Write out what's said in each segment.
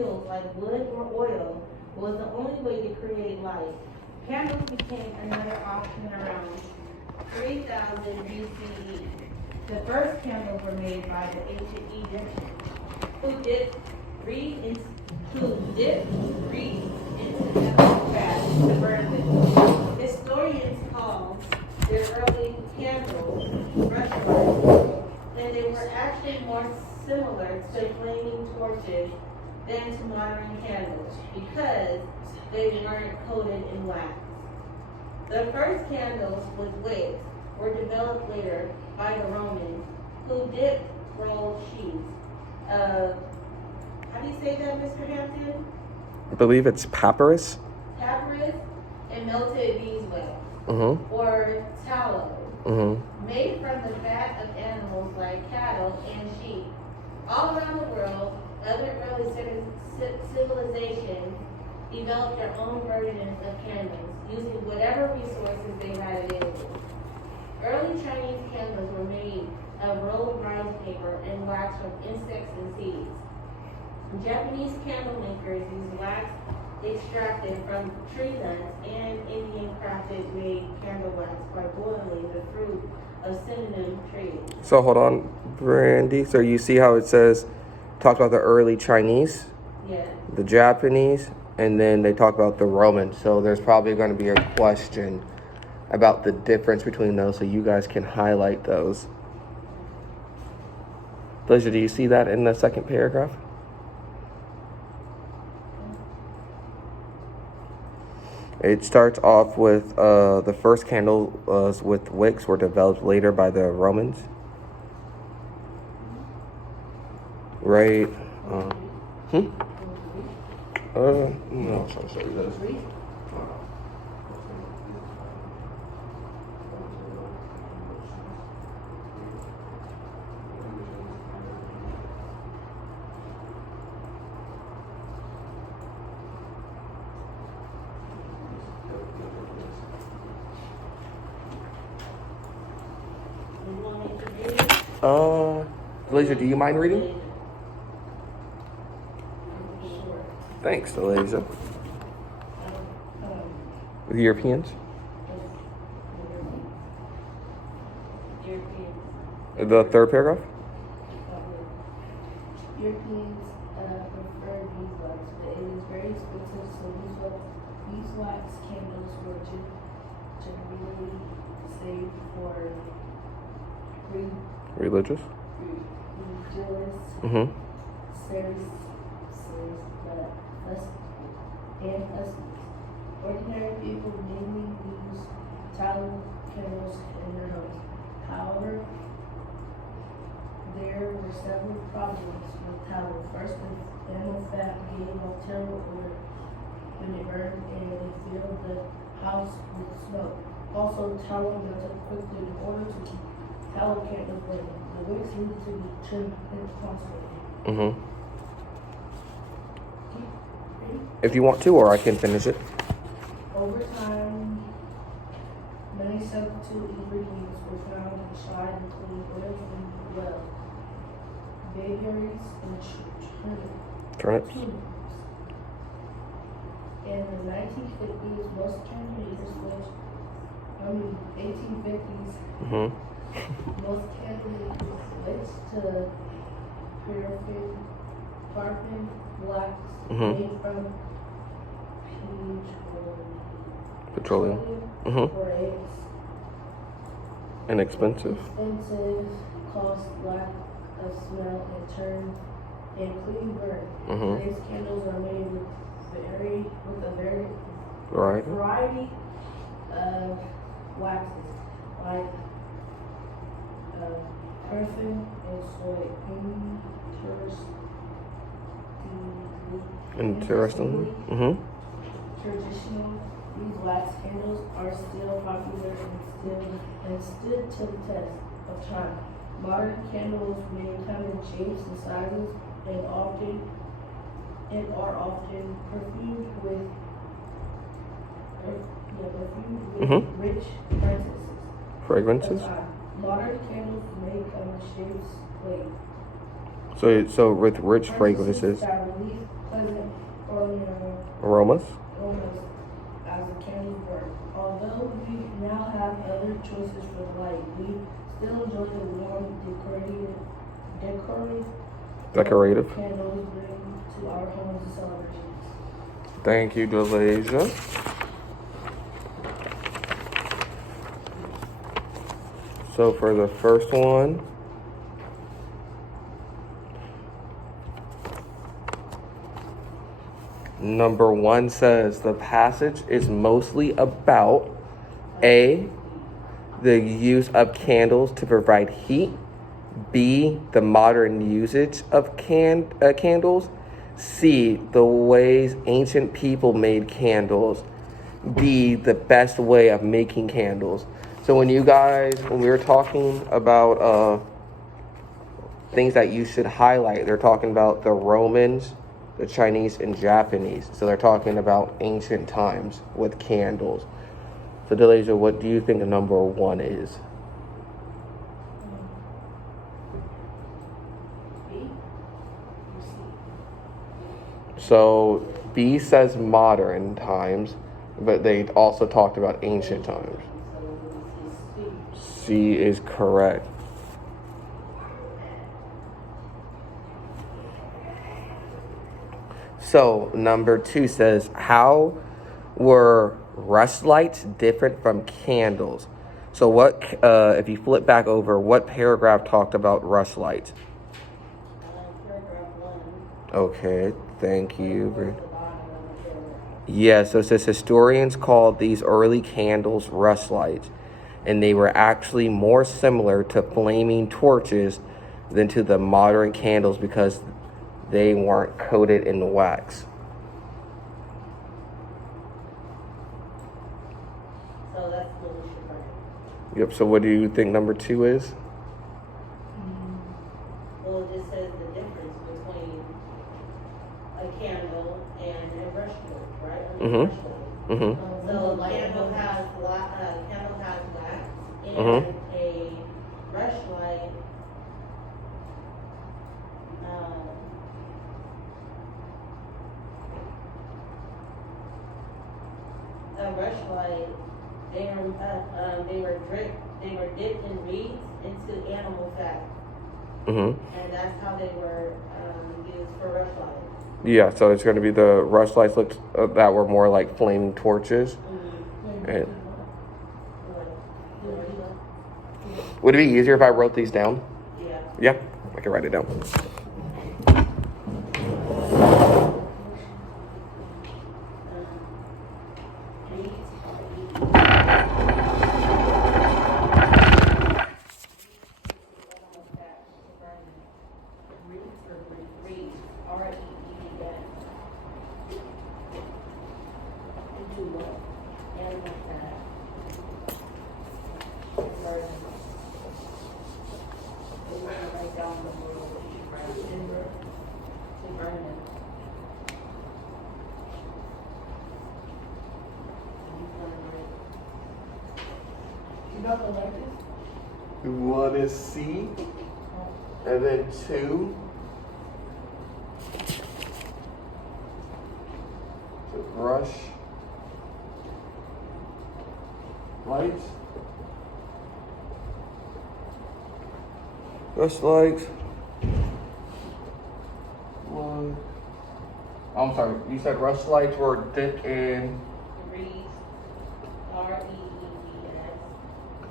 fuels like wood or oil was the only way to create light. Candles became another option around 3000 BCE. The first candles were made by the ancient Egyptians, who dipped reed into natural fat to burn them. Historians call their early candles brushlights, and they were actually more similar to flaming torches than to modern candles because they weren't coated in wax. The first candles with wicks were developed later by the Romans, who dipped rolled sheets of, how do you say that, Mr. Hampton? I believe it's papyrus. Papyrus and melted beeswax, or tallow, made from the fat of animals like cattle and sheep. All around the world, other early civilizations developed their own versions of candles, using whatever resources they had available. Early Chinese candles were made of rolled rice paper and wax from insects and seeds. Japanese candle makers used wax extracted from tree nuts, and Indian crafted made candle wax by boiling the fruit of cinnamon trees. So hold on, Brandy. So you see how it says, talk about the early Chinese, the Japanese, and then they talk about the Romans. So there's probably going to be a question about the difference between those, so you guys can highlight those. Felicia, do you see that in the second paragraph? It starts off with the first candles with wicks were developed later by the Romans. Right. No, I'll show you this. Elijah, do you mind reading? Thanks, Elijah. With Europeans? The third paragraph? Europeans prefer beeswax, but it is very expensive, so beeswax candles were generally saved for religious? And ordinary people mainly use tallow candles in their homes. However, there were several problems with tallow. First, the animal fat gave off terrible odor when it burned, and it filled the house with smoke. Also, tallow melted quickly. In order to keep tallow candles burning, the wicks needed to be trimmed constantly. If you want to, or I can finish it. Over time, many substitute ingredients were found inside, including oil from well, bayberries, and turnips. In the 1950s, most candle makers switched. 1850s, most candle makers switched to paraffin wax made from petroleum. For its Inexpensive. Cost, lack of smell, and clean burn. Today's candles are made with a variety of waxes, like paraffin and soy. Interestingly. Traditional, these wax candles are still popular and stood to the test of time. Modern candles may come in shapes and sizes and are often perfumed with rich fragrances. Modern candles may come in shapes So with rich fragrances. That relieve pleasant Aromas. aromas as the candles burn. Although we now have other choices for light, we still enjoy the warm, decorative candles bring to our homes and celebrations. Thank you, Delasia. So for the first one, number 1 says the passage is mostly about A, the use of candles to provide heat, B, the modern usage of candles, C, the ways ancient people made candles, D, the best way of making candles. So when we were talking about things that you should highlight, they're talking about the Romans, the Chinese, and Japanese. So they're talking about ancient times with candles. So Delasia, what do you think the number 1 is? So B says modern times, but they also talked about ancient times. C is correct. So number 2 says, how were rushlights different from candles? So what, if you flip back over, what paragraph talked about rushlights? Paragraph 1. Okay, thank you. Yeah, so it says historians called these early candles rushlights, and they were actually more similar to flaming torches than to the modern candles because they weren't coated in wax. So that's what we should write. Yep, so what do you think number 2 is? Well, it just says the difference between a candle and a brushlight, right? Mm-hmm. Mm-hmm. So candle has wax and Mhm. a brushlight they were dipped in reeds into animal fat, Mm-hmm. and that's how they were used for rushlight. Yeah, so it's going to be the rushlights that were more like flaming torches. And would it be easier if I wrote these down? Yeah. Yeah, I can write it down. One is C, and then 2. The brush lights. Brush lights. 1. I'm sorry, you said rush lights were dipped in. Reeds, REEDS,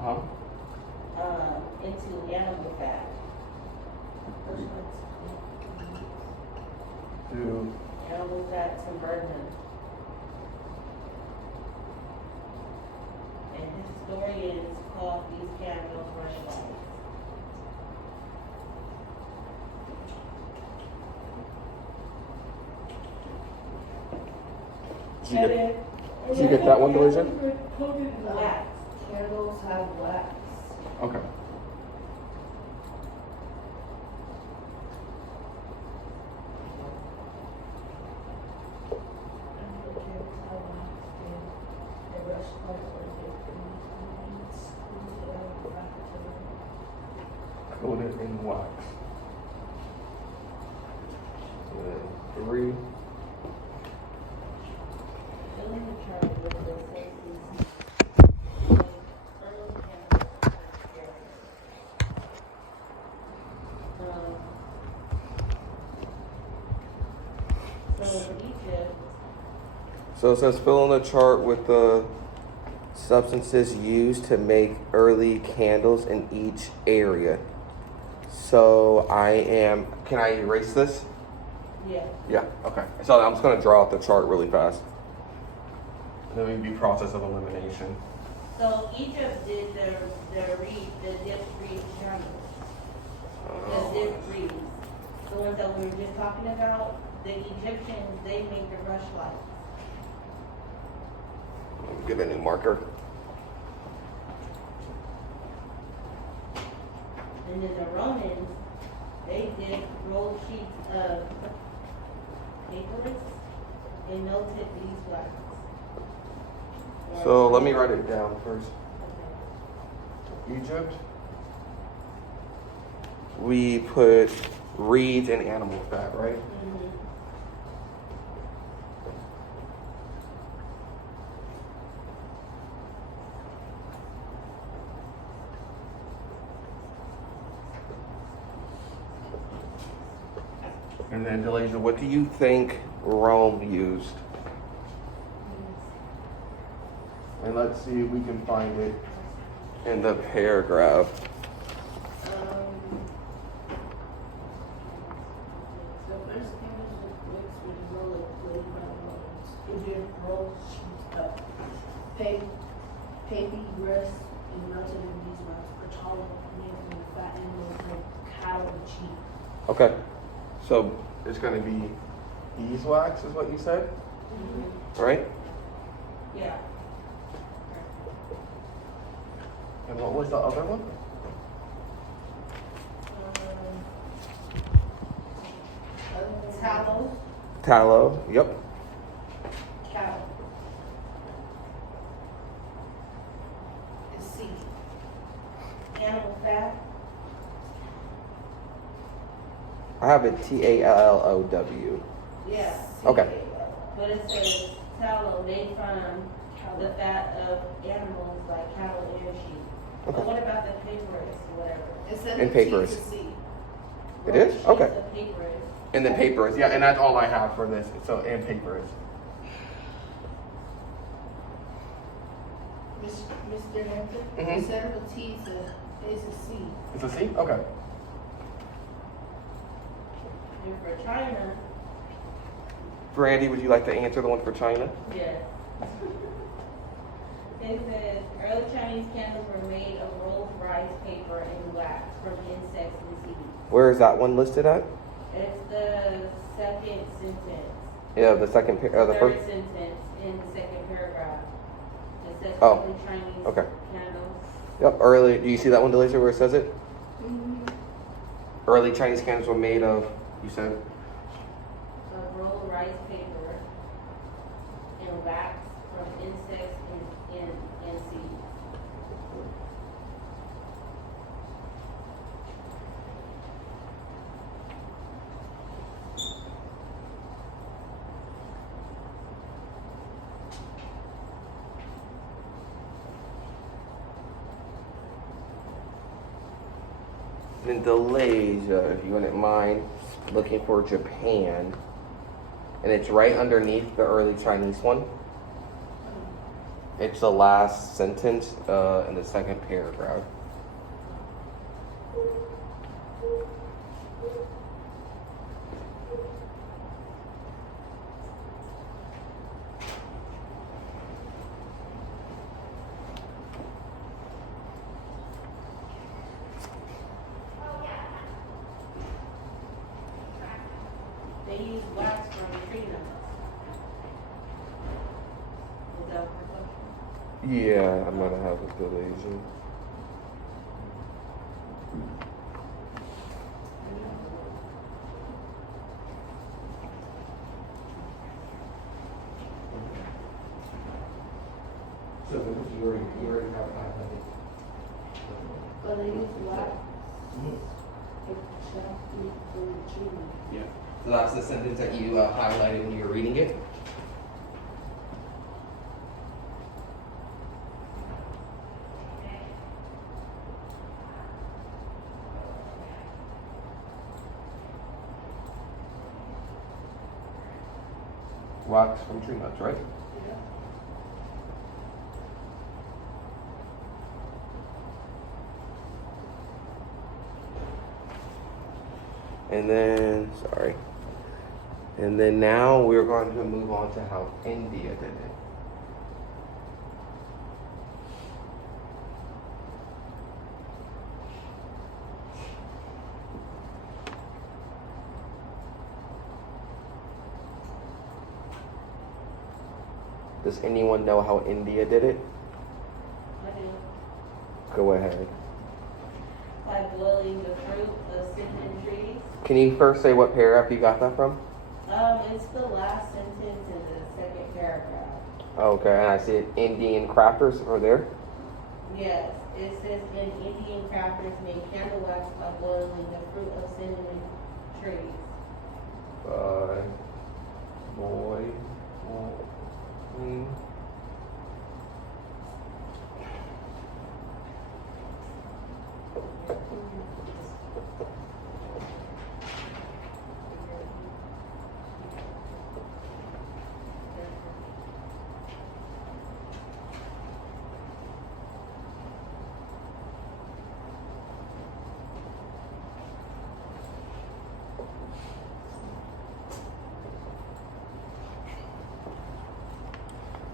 Huh? into animal fat. To Animal fat to burn them. And historians call these candles rushlights. Did you get that one, Delasia? Wax. Candles have wax. Okay. Coated in wax. And then 3. with Egypt. So it says fill in the chart with the substances used to make early candles in each area. So can I erase this? Yeah. Yeah, okay. So I'm just gonna draw out the chart really fast. And then we can do process of elimination. So Egypt did the dip reed triangles. The dip reeds. The ones that we were just talking about, the Egyptians, they made the rush lights. Get a new marker. And then the Romans, they did rolled sheets of papyrus and melted beeswax. So let me write it down first. Okay. Egypt. We put reeds and animal fat, right? Mhm. And then Delasia, what do you think Rome used? And let's see if we can find it in the paragraph. The first candles with wicks with roll of clay by Romans. It did roll sheets of papyrus and melted in beeswax for taller made from fat animals like cattle and sheep. Okay. So it's going to be beeswax, is what you said, right? Yeah. And what was the other one? Tallow, Tallow. Yep. cattle. And seed. Animal fat, I have it TALLOW. yeah. Okay. But it says tallow made from the fat of animals like cattle and sheep. But Okay. what about the papyrus or whatever? Instead And of papyrus. T's, it's seed. It is? Sheets Okay. of papyrus. And then papyrus. Yeah, and that's all I have for this. So, and papyrus. Mr. Hampton, Mhm. instead of a T, it's a C. It's a C? Okay. And for China, Brandy, would you like to answer the one for China? yeah. It says early Chinese candles were made of rolled rice paper and wax from insects and seeds. Where is that one listed at? It's the second sentence. Yeah, the second, the Third first. sentence in the second paragraph. It says Oh, early Chinese okay. candles. Yep, early. Do you see that one, Delisha, where it says it? Mm-hmm. Early Chinese candles were made of, you said? Of rolled rice paper and wax from insects and seeds. And Delisha, if you wouldn't mind looking for Japan. And it's right underneath the early Chinese one. It's the last sentence in the second paragraph. They use wax from tree nuts. Is that her question? Yeah, I'm gonna have a Delisha. So you already have highlighted. But they use wax. Exactly for the tree. Yeah. So that's the sentence that you highlighted when you were reading it. wax from tree nuts, right? And then, sorry. And then now we're going to move on to how India did it. Does anyone know how India did it? I do. Go ahead. By boiling the fruit of cinnamon trees. Can you first say what paragraph you got that from? It's the last sentence in the second paragraph. Okay, and I see it. Indian crafters are there. Yes, it says, and Indian crafters make candle wax by boiling the fruit of cinnamon trees. Boy.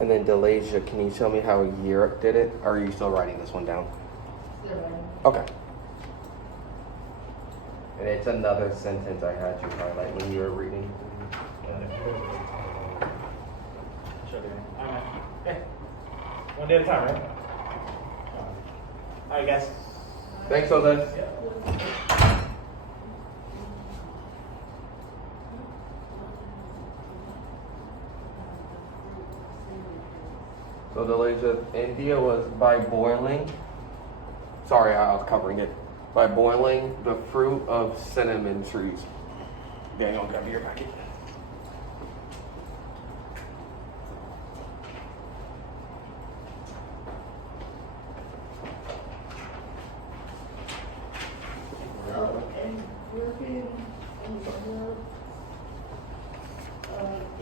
And then Delasia, can you tell me how Europe did it? Or are you still writing this one down? Okay. And it's another sentence I had you highlight when you were reading. Sure thing. Alright. Okay. One day at a time, right? Alright, guys. Thanks, Jose. So Delasia, India was by boiling. Sorry, I was covering it. By boiling the fruit of cinnamon trees. Daniel, grab me your packet.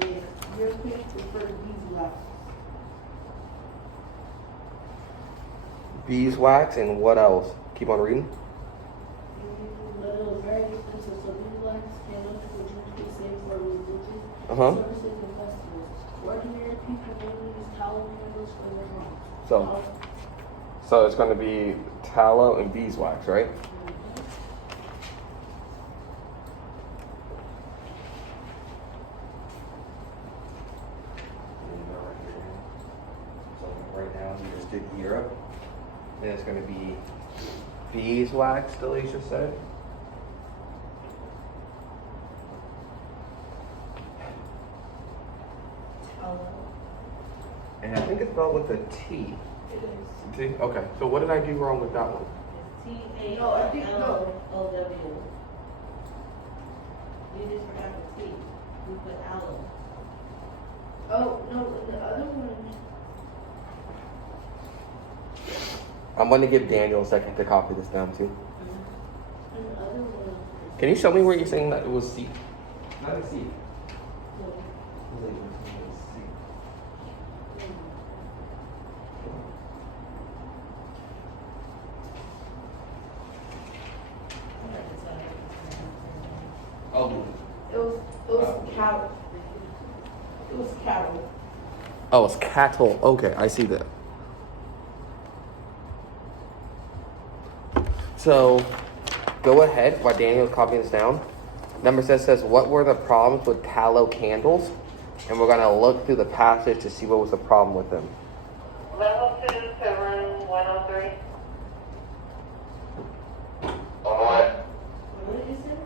And European prefer beeswax. Beeswax and what else? Keep on reading. But it was very expensive, so beeswax came up for drinking safe for religious Uh-huh. services and festivals. Ordinary people mainly use tallow candles for their homes. So it's going to be tallow and beeswax, right? So right now we just did Europe. And it's going to be beeswax, Delasia said. And I think it's spelled with a T. It is. T? Okay, so what did I do wrong with that one? It's No, I think no. T-A-L-O-W. You just forgot the T. We put aloe. Oh, no, and the other one, I'm going to give Daniel a second to copy this down too. and the other one. Can you show me where you're saying that it was C? Not a C. I'll do it. It was cattle. It was cattle. Oh, it's cattle. Okay, I see that. So, go ahead while Daniel's copying this down. Number says, what were the problems with tallow candles? And we're going to look through the passage to see what was the problem with them. Level 2 to room 103. What did you say?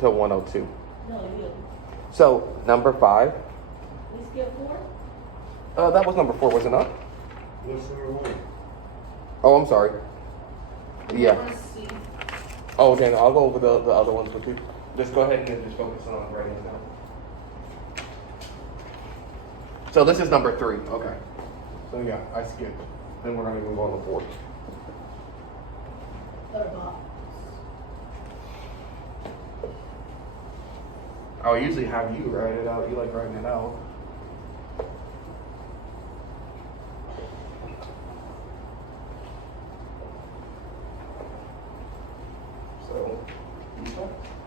To 102. No, you. So, number 5. We skipped 4? That was number 4, was it not? What's number 1? Oh, I'm sorry. Yeah. Number C. Oh, okay, I'll go over the other ones with you. Just go ahead and just focus on writing it down. So this is number 3. Okay. So yeah, I skipped. Then we're going to move on to 4. Third box. I'll usually have you write it out. You like writing it out. So, okay.